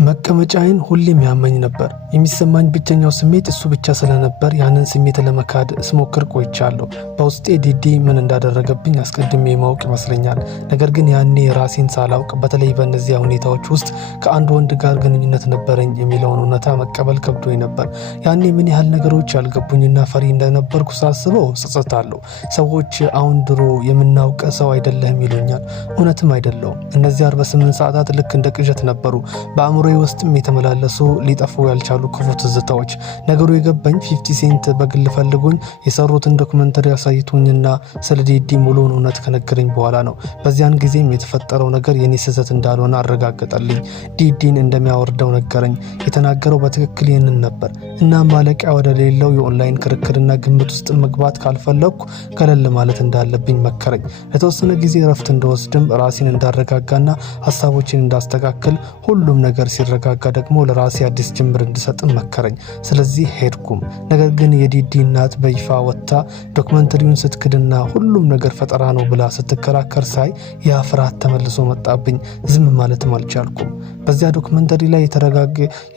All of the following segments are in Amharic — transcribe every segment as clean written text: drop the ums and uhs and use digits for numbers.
መቀመጫዬን ሁሌም ያመኝ ነበር። የሚሰማኝ ብቸኛው ስሜት እሱ ብቻ ስለነበር ያንን ስሜት ለመካድ ስሞክር ቆይቻለሁ። በውስጤ ዲዲ ምን እንዳደረገብኝ አስቀድሜ ማወቅ ይመስለኛል። ነገር ግን ያኔ ራሴን ሳላውቅ በተለይ በእነዚያ ሁኔታዎች ውስጥ ከአንድ ወንድ ጋር ግንኙነት ነበረኝ የሚለውን እውነታ መቀበል ከብዶኝ ነበር። ያኔ ምን ያህል ነገሮች ያልገቡኝና ፈሪ እንደነበርኩ ሳስበው ጸጸታለሁ። ሰዎች አሁን ድሮ የምናውቅ ሰው አይደለህም ይሉኛል። እውነትም አይደለሁም። እነዚህ 48 ሰዓታት ልክ እንደ ቅዠት ነበሩ። በአእምሮዬ ውስጥም የተመላለሱ ሊጠፉ ያልቻሉ ክፉ ትዝታዎች። ነገሩ የገባኝ 50 ሴንት በግል ፈልጎኝ የሰሩትን ዶክመንተሪ አሳይቶኝና ስለ ዲዲ ሙሉውን እውነት ከነገረኝ በኋላ ነው። በዚያን ጊዜም የተፈጠረው ነገር የኔ ስህተት እንዳልሆነ አረጋገጠልኝ። ዲዲን እንደሚያወርደው ነገረኝ። የተናገረው በትክክል ይህንን ነበር። እና ማለቂያ ወደ ሌለው የኦንላይን ክርክርና ግምት ውስጥ መግባት ካልፈለግኩ ገለል ማለት እንዳለብኝ መከረኝ። ለተወሰነ ጊዜ ረፍት እንደወስድም ራሴን እንዳረጋጋና ሀሳቦችን እንዳስተካክል፣ ሁሉም ነገር ሲረጋጋ ደግሞ ለራሴ አዲስ ጅምር እንድሰጥም መከረኝ። ስለዚህ ሄድኩም። ነገር ግን የዲዲ እናት በይፋ ወጥታ ዶክመንተሪውን ስትክድና ሁሉም ነገር ፈጠራ ነው ብላ ስትከራከር ሳይ ያ ፍርሃት ተመልሶ መጣብኝ። ዝም ማለትም አልቻልኩም። በዚያ ዶክመንተሪ ላይ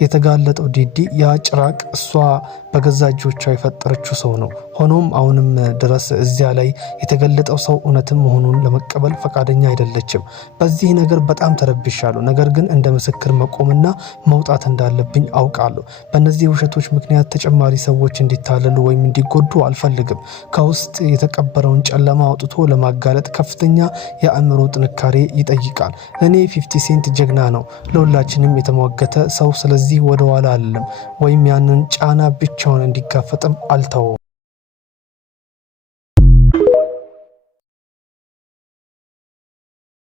የተጋለጠው ዲዲ ያ ጭራቅ እሷ በገዛ እጆቿ የፈጠረችው ሰው ነው። ሆኖም አሁንም ድረስ እዚያ ላይ የተገለጠው ሰው እውነትም መሆኑን ለመቀበል ፈቃደኛ አይደለችም። በዚህ ነገር በጣም ተረብሻለሁ። ነገር ግን እንደ ምስክር መቆምና መውጣት እንዳለብኝ አውቃለሁ። በእነዚህ ውሸቶች ምክንያት ተጨማሪ ሰዎች እንዲታለሉ ወይም እንዲጎዱ አልፈልግም። ከውስጥ የተቀበረውን ጨለማ አውጥቶ ለማጋለጥ ከፍተኛ የአእምሮ ጥንካሬ ይጠይቃል። ለእኔ 50 ሴንት ጀግና ነው፣ ለሁላችንም የተሟገተ ሰው። ስለዚህ ወደ ኋላ አልልም ወይም ያንን ጫና ብቻውን እንዲጋፈጥም አልተወውም።